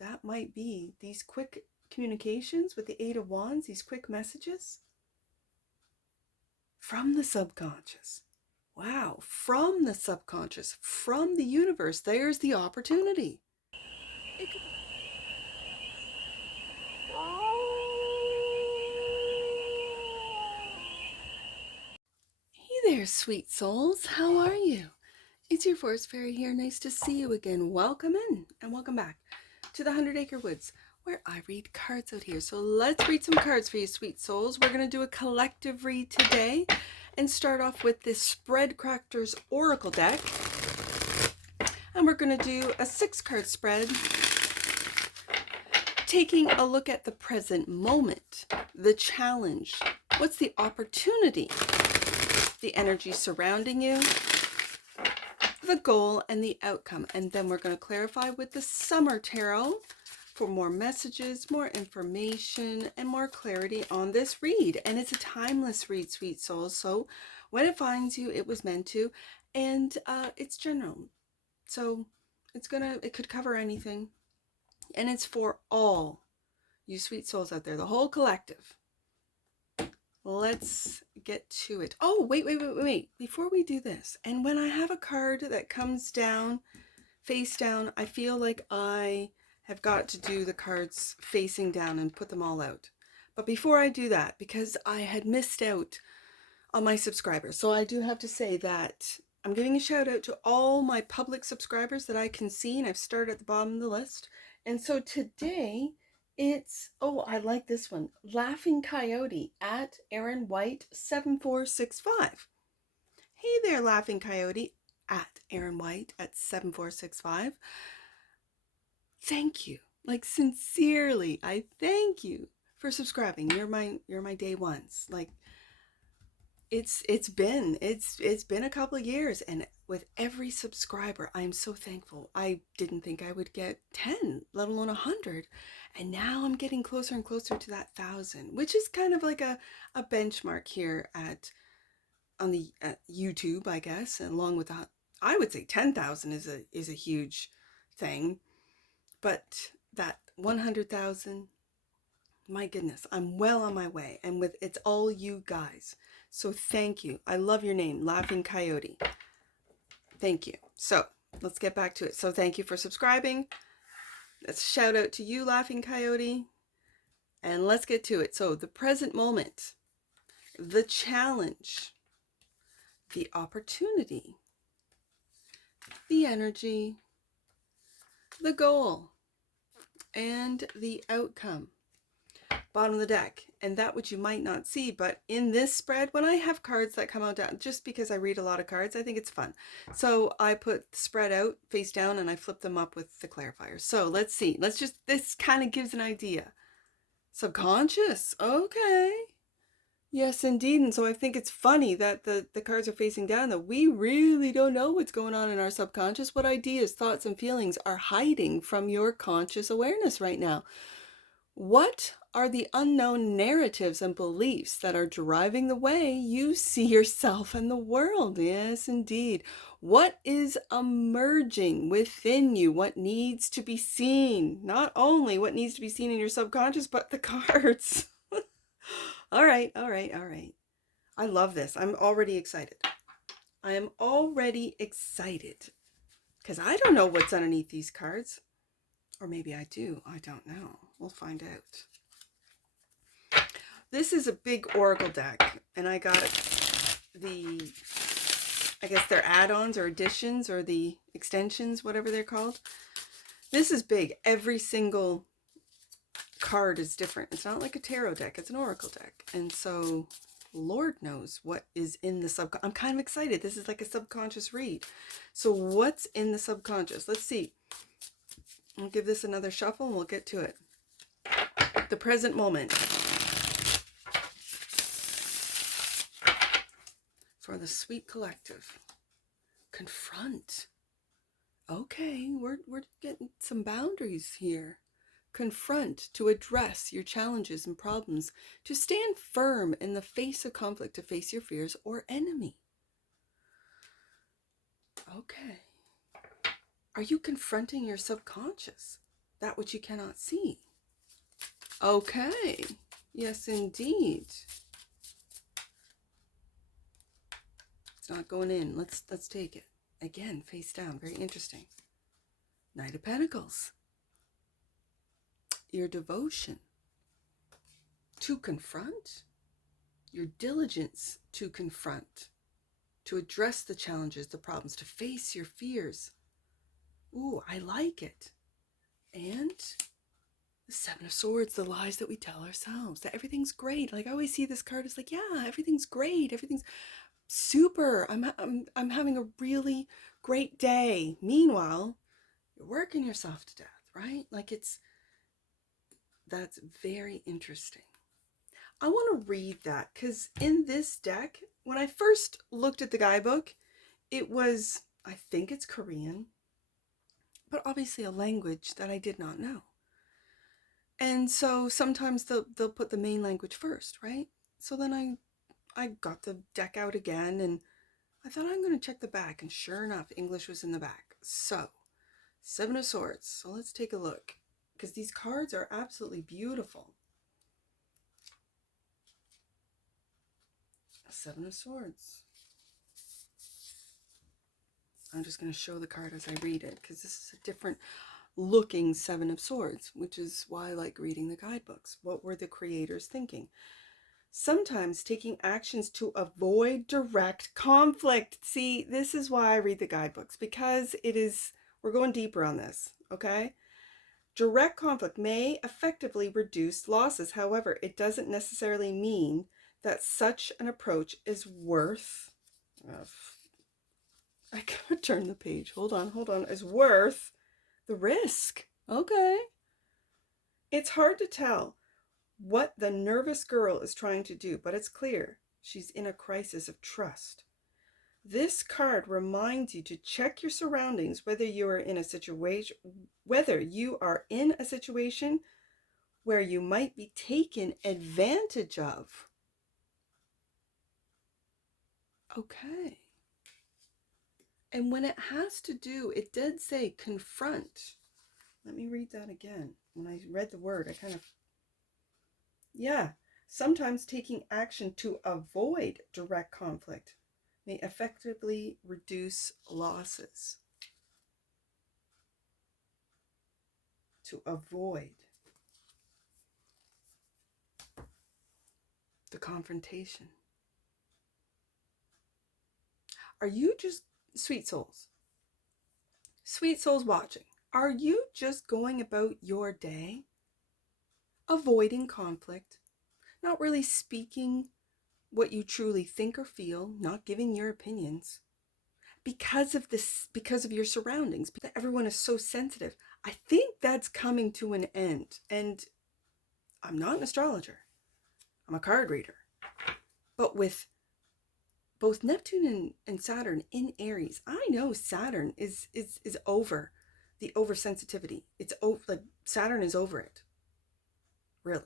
that might be these quick communications with the Eight of Wands, these quick messages from the subconscious. Wow, from the subconscious, from the universe, there's the opportunity. Hey there, sweet souls. How are you? It's your Forest Fairy here. Nice to see you again. Welcome in and welcome back to the 100 Acre Woods, where I read cards out here. So let's read some cards for you, sweet souls. We're going to do a collective read today and start off with this Spread CRAFTER'S Oracle deck. And we're going to do a 6-card spread, taking a look at the present moment, the challenge, what's the opportunity, the energy surrounding you, the goal, and the outcome. And then we're going to clarify with the Summer Tarot for more messages, more information, and more clarity on this read. And it's a timeless read, sweet souls. So when it finds you, it was meant to, and it's general. So it could cover anything, and it's for all you sweet souls out there, the whole collective. Let's get to it. Oh, wait. Before we do this, and when I have a card that comes down, face down, I feel like I have got to do the cards facing down and put them all out. But before I do that, because I had missed out on my subscribers, so I do have to say that I'm giving a shout out to all my public subscribers that I can see, and I've started at the bottom of the list. And so today, it's, oh, I like this one, Laughing Coyote at Aaron White 7465. Hey there, Laughing Coyote at Aaron White at 7465. Thank you, like sincerely, I thank you for subscribing. You're my day ones. Like it's been a couple of years, and with every subscriber, I'm so thankful. I didn't think I would get 10, let alone 100. And now I'm getting closer and closer to that 1,000, which is kind of like a benchmark here at YouTube, I guess. And along with that, I would say 10,000 is a huge thing. But that 100,000, my goodness, I'm well on my way. And it's all you guys. So thank you. I love your name, Laughing Coyote. Thank you. So let's get back to it. So thank you for subscribing. Let's shout out to you, Laughing Coyote. And let's get to it. So the present moment, the challenge, the opportunity, the energy, the goal, and the outcome. Bottom of the deck. And that which you might not see, but in this spread, when I have cards that come out down, just because I read a lot of cards, I think it's fun. So I put the spread out face down and I flip them up with the clarifiers. So let's see. This kind of gives an idea. Subconscious. Okay. Yes, indeed. And so I think it's funny that the cards are facing down, that we really don't know what's going on in our subconscious, what ideas, thoughts, and feelings are hiding from your conscious awareness right now. What are the unknown narratives and beliefs that are driving the way you see yourself and the world? Yes, indeed. What is emerging within you? What needs to be seen? Not only what needs to be seen in your subconscious, but the cards. All right. I love this. I'm already excited. I am already excited because I don't know what's underneath these cards. Or maybe I do. I don't know. We'll find out. This is a big oracle deck, and I got I guess they're add-ons or additions or the extensions, whatever they're called. This is big. Every single card is different. It's not like a tarot deck. It's an oracle deck. And so Lord knows what is in the subconscious. I'm kind of excited. This is like a subconscious read. So what's in the subconscious? Let's see. I'll give this another shuffle and we'll get to it. The present moment. For the sweet collective. Confront. Okay, we're getting some boundaries here. Confront, to address your challenges and problems, to stand firm in the face of conflict, to face your fears or enemy. Okay. Are you confronting your subconscious? that which you cannot see. Okay. Yes, indeed. It's not going in. Let's take it. Again, face down. Very interesting. Knight of Pentacles. Your devotion to confront, your diligence to confront, to address the challenges, the problems, to face your fears. Ooh, I like it. And the Seven of Swords, the lies that we tell ourselves, that everything's great. Like I always see this card, it's like, yeah, everything's great. Everything's super. I'm having a really great day. Meanwhile, you're working yourself to death, right? Like that's very interesting. I want to read that because in this deck, when I first looked at the guidebook, it was, I think it's Korean, but obviously a language that I did not know. And so sometimes they'll put the main language first, right? So then I got the deck out again and I thought I'm going to check the back. And sure enough, English was in the back. So, Seven of Swords. So let's take a look because these cards are absolutely beautiful. Seven of Swords. I'm just going to show the card as I read it because this is a different looking Seven of Swords, which is why I like reading the guidebooks. What were the creators thinking? Sometimes taking actions to avoid direct conflict. See, this is why I read the guidebooks, because we're going deeper on this, okay? Direct conflict may effectively reduce losses. However, it doesn't necessarily mean that such an approach is worth... I gotta turn the page. Hold on. Is worth the risk. Okay. It's hard to tell what the nervous girl is trying to do, but it's clear she's in a crisis of trust. This card reminds you to check your surroundings, whether you are in a situation where you might be taken advantage of. Okay. And when it has to do, it did say confront. Let me read that again. When I read the word, I kind of, yeah. Sometimes taking action to avoid direct conflict may effectively reduce losses. To avoid the confrontation. Are you just, sweet souls watching, are you just going about your day avoiding conflict, not really speaking what you truly think or feel, not giving your opinions because of your surroundings, because everyone is so sensitive? I think that's coming to an end. And I'm not an astrologer, I'm a card reader, but with both Neptune and Saturn in Aries, I know Saturn is over the oversensitivity. It's over, like Saturn is over it, really.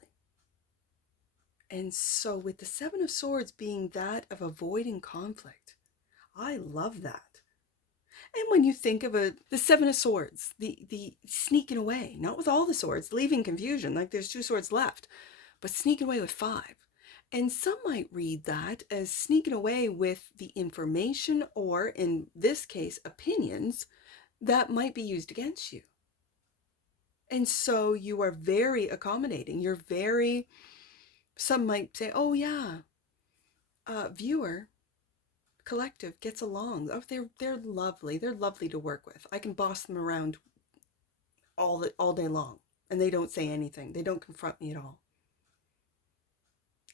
And so with the Seven of Swords being that of avoiding conflict, I love that. And when you think of the Seven of Swords, the sneaking away, not with all the swords, leaving confusion, like there's 2 swords left, but sneaking away with 5. And some might read that as sneaking away with the information, or in this case, opinions that might be used against you. And so you are very accommodating. You're very, some might say, oh yeah, viewer, collective gets along. Oh, they're lovely. They're lovely to work with. I can boss them around all day long, and they don't say anything. They don't confront me at all.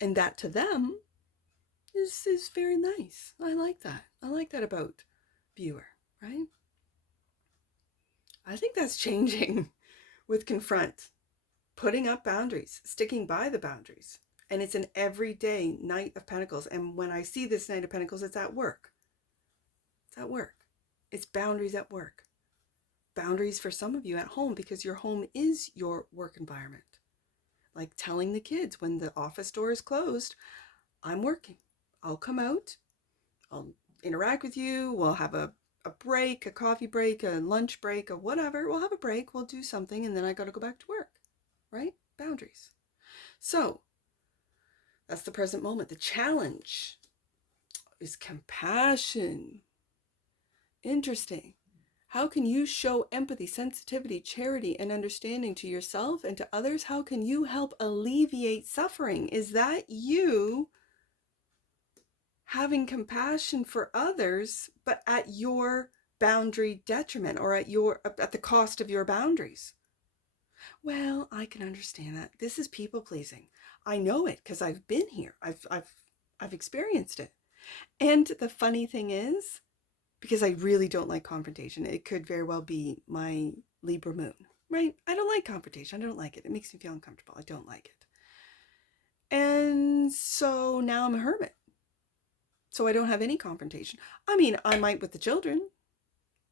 And that to them is very nice. I like that. I like that about viewer, right? I think that's changing with confront, putting up boundaries, sticking by the boundaries. And it's an everyday Knight of Pentacles. And when I see this Knight of Pentacles, it's at work. It's at work. It's boundaries at work. Boundaries for some of you at home, because your home is your work environment. Like telling the kids when the office door is closed, I'm working. I'll come out. I'll interact with you. We'll have a a break, a coffee break, a lunch break, a whatever. We'll have a break. We'll do something. And then I got to go back to work, right? Boundaries. So that's the present moment. The challenge is compassion. Interesting. How can you show empathy, sensitivity, charity, and understanding to yourself and to others? How can you help alleviate suffering? Is that you having compassion for others, but at your boundary detriment, or at the cost of your boundaries? Well, I can understand that. This is people pleasing. I know it because I've been here. I've experienced it. And the funny thing is, because I really don't like confrontation, it could very well be my Libra moon, right? I don't like confrontation. I don't like it. It makes me feel uncomfortable. I don't like it. And so now I'm a hermit. So I don't have any confrontation. I mean, I might with the children,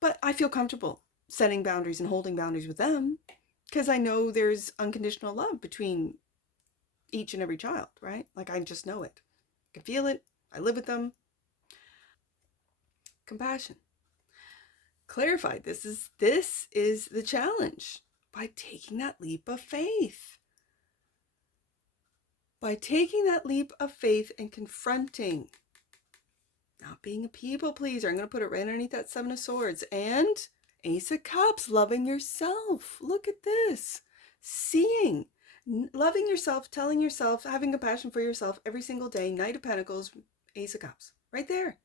but I feel comfortable setting boundaries and holding boundaries with them because I know there's unconditional love between each and every child, right? Like I just know it. I can feel it. I live with them. Compassion. Clarified. This is the challenge. By taking that leap of faith. By taking that leap of faith and confronting, not being a people pleaser. I'm going to put it right underneath that Seven of Swords. And Ace of Cups, loving yourself. Look at this. Seeing, loving yourself, telling yourself, having compassion for yourself every single day. Knight of Pentacles, Ace of Cups. Right there.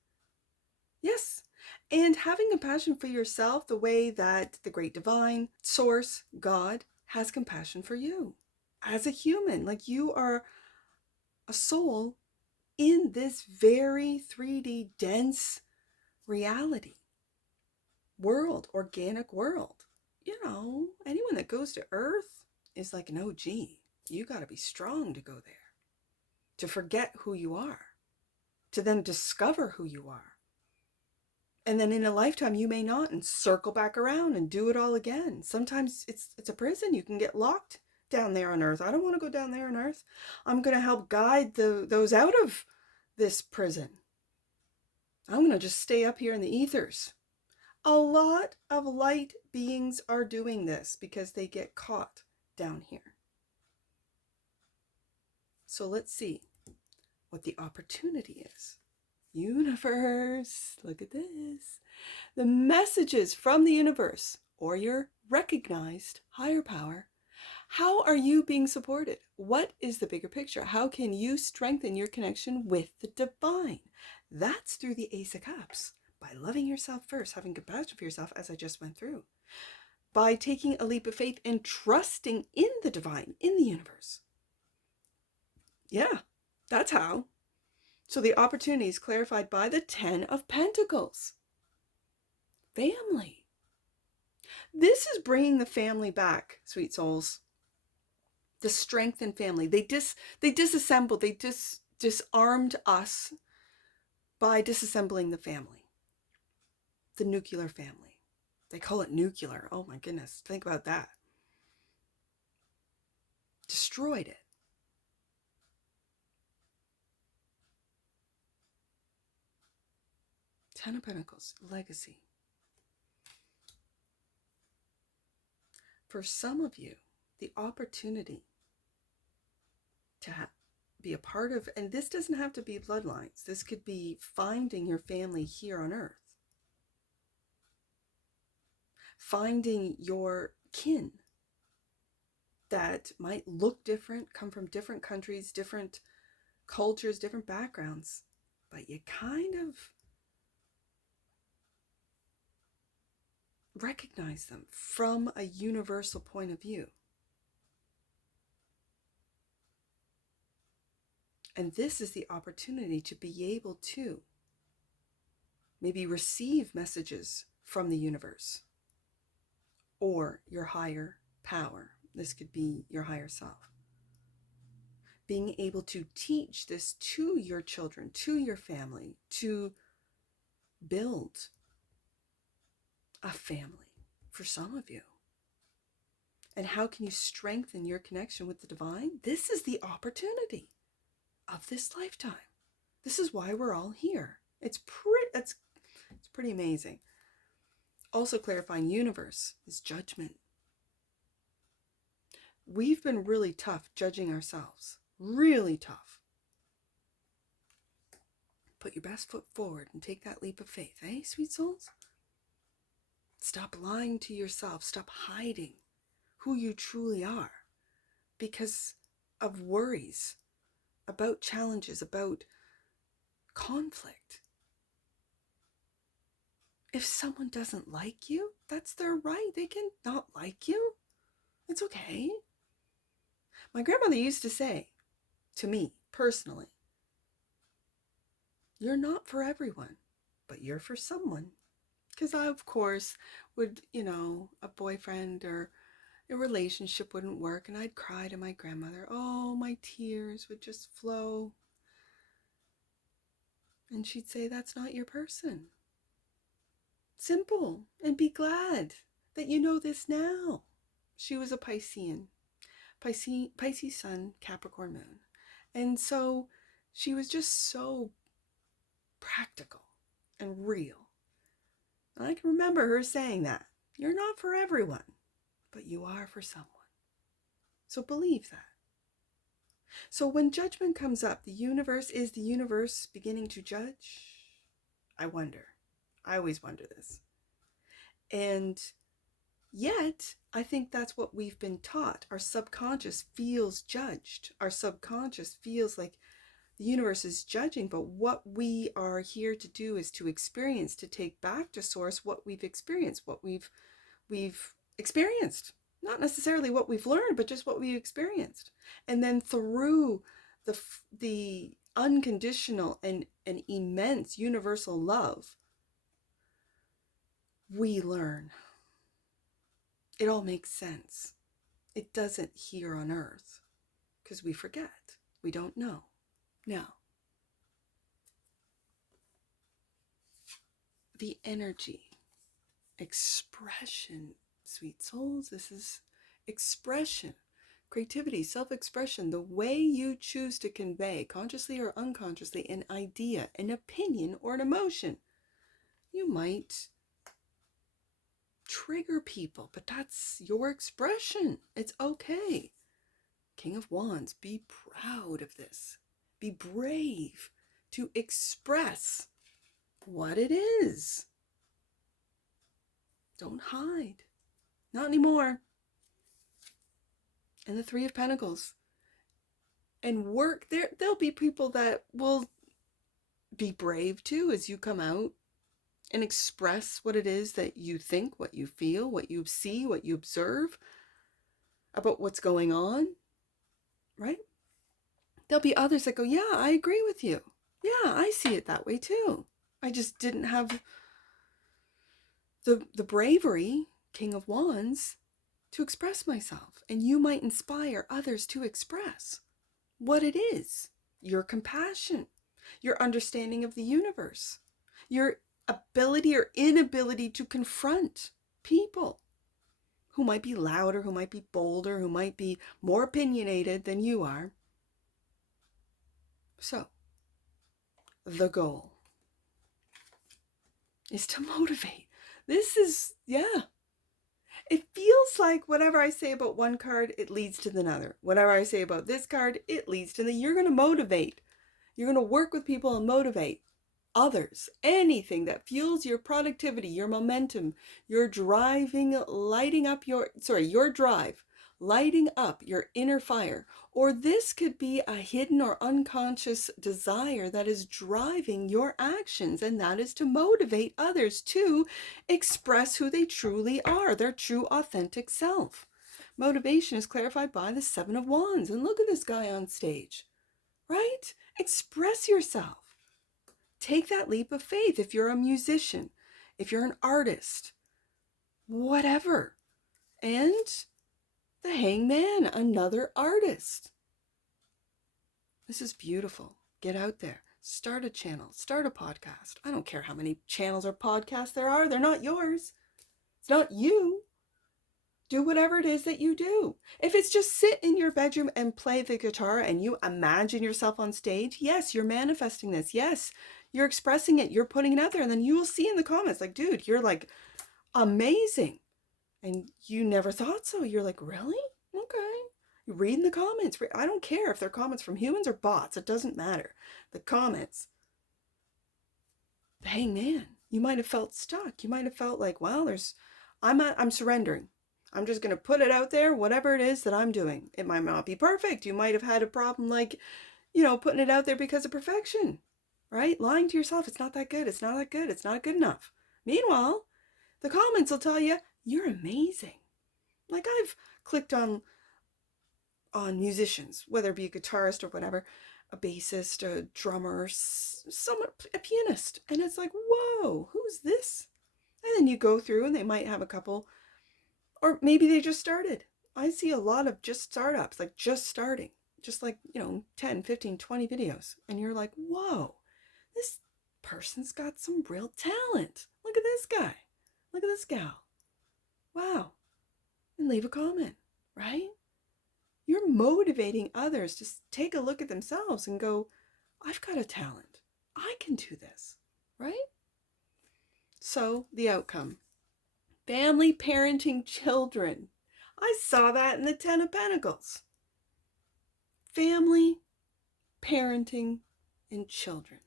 Yes. And having compassion for yourself the way that the great divine source, God, has compassion for you. As a human, like you are a soul in this very 3D dense reality, world, organic world. You know, anyone that goes to Earth is like an OG. You got to be strong to go there, to forget who you are, to then discover who you are. And then in a lifetime, you may not, and circle back around and do it all again. Sometimes it's a prison. You can get locked down there on Earth. I don't want to go down there on Earth. I'm going to help guide those out of this prison. I'm going to just stay up here in the ethers. A lot of light beings are doing this because they get caught down here. So let's see what the opportunity is. Universe, look at this. The messages from the universe or your recognized higher power. How are you being supported? What is the bigger picture? How can you strengthen your connection with the divine? That's through the Ace of Cups. By loving yourself first, having compassion for yourself, as I just went through. By taking a leap of faith and trusting in the divine, in the universe. Yeah, that's how. So the opportunity is clarified by the 10 of Pentacles. Family. This is bringing the family back, sweet souls. The strength in family. They disassembled, they disarmed us by disassembling the family. The nuclear family. They call it nuclear. Oh my goodness. Think about that. Destroyed it. Ten of Pentacles, legacy. For some of you, the opportunity to be a part of, and this doesn't have to be bloodlines. This could be finding your family here on Earth. Finding your kin that might look different, come from different countries, different cultures, different backgrounds, but you kind of recognize them from a universal point of view. And this is the opportunity to be able to maybe receive messages from the universe or your higher power. This could be your higher self. Being able to teach this to your children, to your family, to build a family for some of you. And how can you strengthen your connection with the divine? This is the opportunity of this lifetime. This is why we're all here. It's pretty amazing. Also clarifying universe is judgment. We've been really tough judging ourselves. Really tough. Put your best foot forward and take that leap of faith, eh, sweet souls? Stop lying to yourself. Stop hiding who you truly are because of worries about challenges, about conflict. If someone doesn't like you, that's their right. They can not like you. It's okay. My grandmother used to say to me personally, you're not for everyone, but you're for someone. Because I, of course, would, a boyfriend or a relationship wouldn't work, and I'd cry to my grandmother. Oh, my tears would just flow. And she'd say, that's not your person. Simple. And be glad that you know this now. She was a Piscean. Pisces sun, Capricorn moon. And so she was just so practical and real. And I can remember her saying that. You're not for everyone, but you are for someone. So believe that. So when judgment comes up, is the universe beginning to judge? I wonder. I always wonder this. And yet, I think that's what we've been taught. Our subconscious feels judged. Our subconscious feels like the universe is judging, but what we are here to do is to experience, to take back to source what we've experienced, what we've experienced. Not necessarily what we've learned, but just what we experienced. And then through the unconditional and immense universal love, we learn. It all makes sense. It doesn't here on earth because we forget. We don't know. Now, the energy, expression, sweet souls, this is expression, creativity, self-expression, the way you choose to convey, consciously or unconsciously, an idea, an opinion, or an emotion. You might trigger people, but that's your expression. It's okay. King of Wands, be proud of this. Be brave to express what it is. Don't hide. Not anymore. And the Three of Pentacles. And work there. There'll be people that will be brave too as you come out and express what it is that you think, what you feel, what you see, what you observe about what's going on, right? There'll be others that go, yeah, I agree with you. Yeah, I see it that way too. I just didn't have the bravery, King of Wands, to express myself. And you might inspire others to express what it is. Your compassion, your understanding of the universe, your ability or inability to confront people who might be louder, who might be bolder, who might be more opinionated than you are. So, the goal is to motivate. This is, yeah. It feels like whatever I say about one card, it leads to another. Whatever I say about this card, it leads to the. You're going to motivate. You're going to work with people and motivate others. Anything that fuels your productivity, your momentum, your driving, your drive, lighting up your inner fire. Or this could be a hidden or unconscious desire that is driving your actions, and that is to motivate others to express who they truly are, their true authentic self. Motivation is clarified by the Seven of Wands. And look at this guy on stage, right? Express yourself. Take that leap of faith if you're a musician, if you're an artist, whatever. And the Hangman, another artist. This is beautiful. Get out there. Start a channel. Start a podcast. I don't care how many channels or podcasts there are. They're not yours. It's not you. Do whatever it is that you do. If it's just sit in your bedroom and play the guitar and you imagine yourself on stage, yes, you're manifesting this. Yes, you're expressing it. You're putting it out there. And then you will see in the comments, like, dude, you're like amazing. And you never thought so. You're like, really? Okay. You read in the comments. I don't care if they're comments from humans or bots. It doesn't matter. The comments. Hey, man, you might have felt stuck. You might have felt like, well, I'm surrendering. I'm just going to put it out there, whatever it is that I'm doing. It might not be perfect. You might have had a problem like, putting it out there because of perfection, right? Lying to yourself. It's not that good. It's not that good. It's not good enough. Meanwhile, the comments will tell you, you're amazing. Like I've clicked on musicians, whether it be a guitarist or whatever, a bassist, a drummer, someone, a pianist. And it's like, whoa, who's this? And then you go through and they might have a couple, or maybe they just started. I see a lot of just startups, like just starting, just like, 10, 15, 20 videos. And you're like, whoa, this person's got some real talent. Look at this guy. Look at this gal. Wow. And leave a comment, right? You're motivating others to take a look at themselves and go, I've got a talent. I can do this, right? So the outcome, family, parenting, children. I saw that in the Ten of Pentacles. Family, parenting, and children.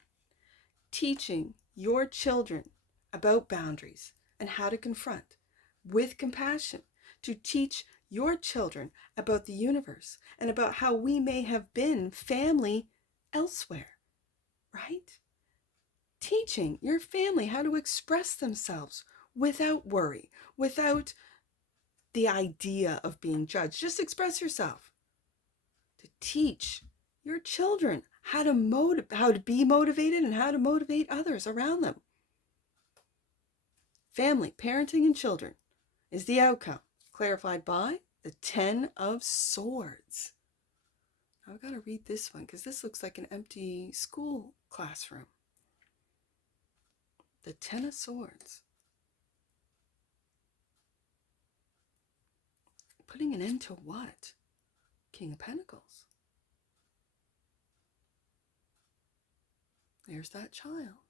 Teaching your children about boundaries and how to confront with compassion, to teach your children about the universe and about how we may have been family elsewhere, right? Teaching your family how to express themselves without worry, without the idea of being judged. Just express yourself. To teach your children how to be motivated and how to motivate others around them. Family, parenting, and children is the outcome, clarified by the Ten of Swords. I've got to read this one because this looks like an empty school classroom. The Ten of Swords. Putting an end to what? King of Pentacles. There's that child.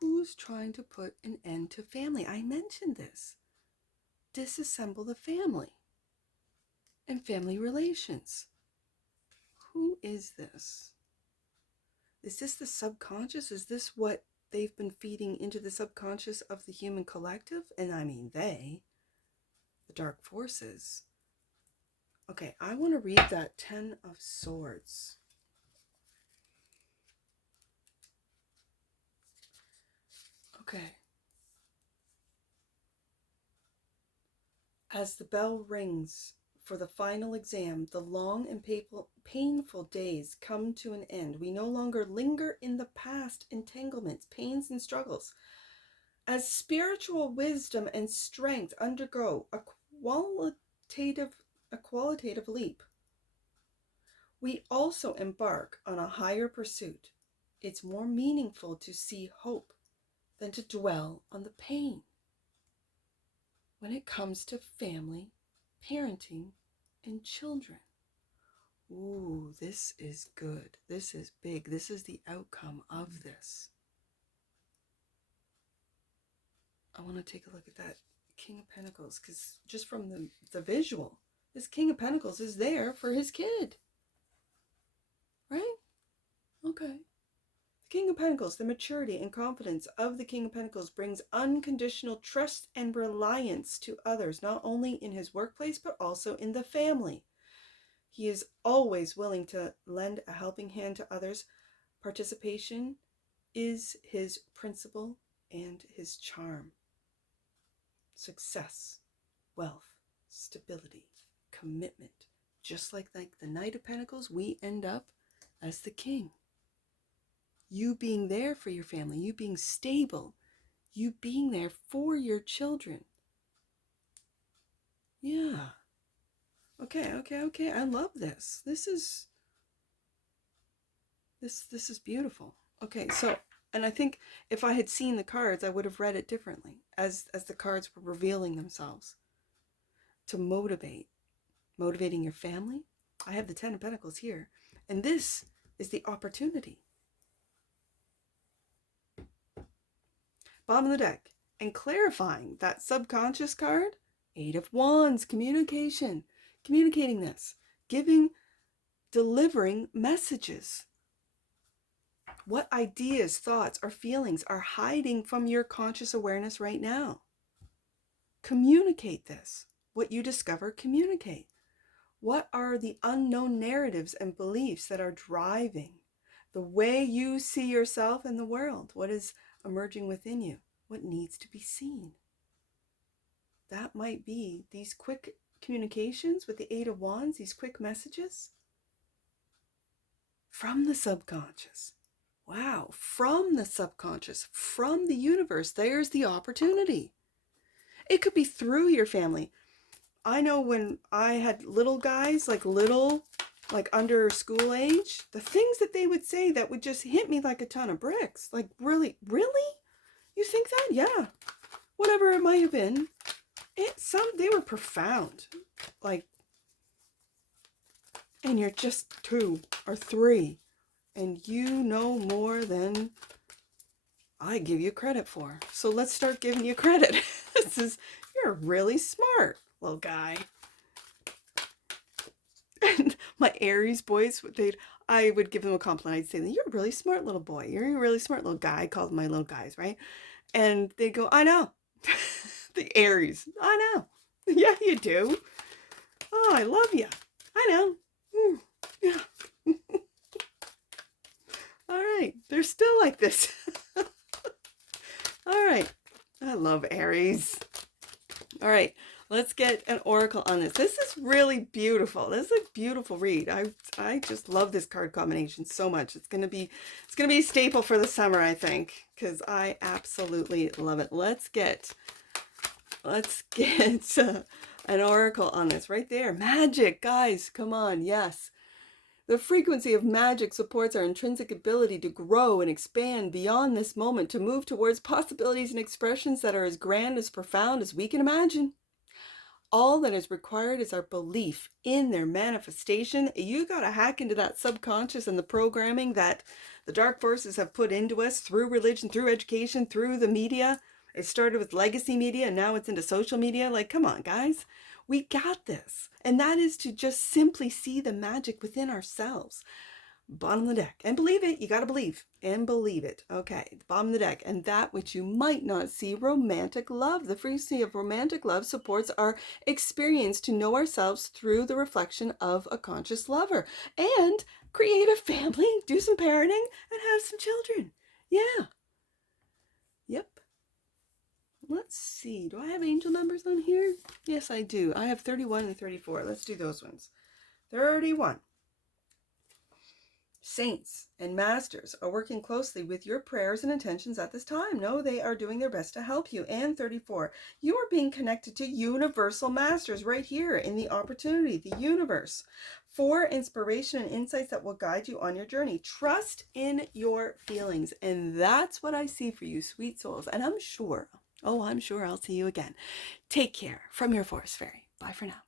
Who's trying to put an end to family? I mentioned this. Disassemble the family and family relations. Who is this? Is this the subconscious? Is this what they've been feeding into the subconscious of the human collective? And I mean they, the dark forces. Okay, I want to read that Ten of Swords. Okay. As the bell rings for the final exam, the long and painful days come to an end. We no longer linger in the past entanglements, pains, and struggles. As spiritual wisdom and strength undergo a qualitative leap, we also embark on a higher pursuit. It's more meaningful to see hope than to dwell on the pain. When it comes to family, parenting, and children. Ooh, this is good. This is big. This is the outcome of this. I want to take a look at that King of Pentacles because just from the visual, this King of Pentacles is there for his kid. Right? Okay. The King of Pentacles, the maturity and confidence of the King of Pentacles brings unconditional trust and reliance to others, not only in his workplace, but also in the family. He is always willing to lend a helping hand to others. Participation is his principle and his charm. Success, wealth, stability, commitment. Just like the Knight of Pentacles, we end up as the King. You being there for your family, you being stable, you being there for your children. Yeah. Okay. I love this. This is beautiful. Okay, so, and I think if I had seen the cards, I would have read it differently as the cards were revealing themselves. To motivating your family. I have the Ten of Pentacles here. And this is the opportunity. Bottom of the deck, and clarifying that subconscious card, 8 of Wands, communication, communicating this, giving, delivering messages. What ideas, thoughts, or feelings are hiding from your conscious awareness right now? Communicate this. What you discover, communicate. What are the unknown narratives and beliefs that are driving the way you see yourself in the world? What is emerging within you? What needs to be seen? That might be these quick communications with the 8 of Wands, these quick messages from the subconscious. Wow, from the subconscious, from the universe, there's the opportunity. It could be through your family. I know when I had little guys, like under school age, the things that they would say that would just hit me like a ton of bricks. Like, really? You think that? Yeah. Whatever it might have been. They were profound. Like, and you're just 2 or 3. And you know more than I give you credit for. So let's start giving you credit. You're really smart, little guy. And my Aries boys, I would give them a compliment. I'd say, you're a really smart little boy. You're a really smart little guy. I called my little guys, right? And they'd go, I know. The Aries, I know. Yeah, you do. Oh, I love you. I know. Yeah. All right. They're still like this. All right. I love Aries. All right. Let's get an oracle on this. This is really beautiful. This is a beautiful read. I just love this card combination so much. It's gonna be a staple for the summer, I think, because I absolutely love it. Let's get an oracle on this right there. Magic, guys, come on. Yes. The frequency of magic supports our intrinsic ability to grow and expand beyond this moment, to move towards possibilities and expressions that are as grand, as profound as we can imagine. All that is required is our belief in their manifestation. You got to hack into that subconscious and the programming that the dark forces have put into us through religion, through education, through the media. It started with legacy media and now it's into social media. Like, come on, guys. We got this. And that is to just simply see the magic within ourselves. Bottom of the deck. And believe it. You got to believe. And believe it. Okay. Bottom of the deck. And that which you might not see, romantic love. The frequency of romantic love supports our experience to know ourselves through the reflection of a conscious lover. And create a family, do some parenting, and have some children. Yeah. Yep. Let's see. Do I have angel numbers on here? Yes, I do. I have 31 and 34. Let's do those ones. 31. Saints and masters are working closely with your prayers and intentions at this time. No, they are doing their best to help you. And 34. You are being connected to universal masters right here in the opportunity, the universe, for inspiration and insights that will guide you on your journey. Trust in your feelings. And that's what I see for you, sweet souls. And I'm sure I'll see you again. Take care from your Forest Fairy. Bye for now.